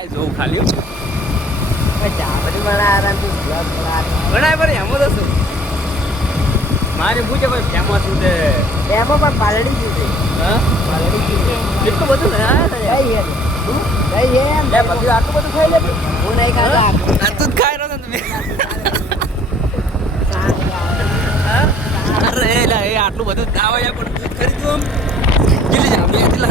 ખાઈ જોઉં ખાલી પર એમ તો શું મારે પૂછે ભાઈ ફેમસ શું છે એમાં પણ પાલડી શું છે. કેટલું બધું આટલું બધું ખાઈ લે હું નહીં ખાતા. આટલું જ ખાઈ રહ્યો તમે. હા? અરે એ આટલું બધું યા પણ દૂધ ખરીદવું કેટલી જામ કેટલા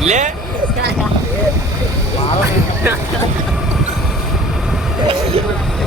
લે.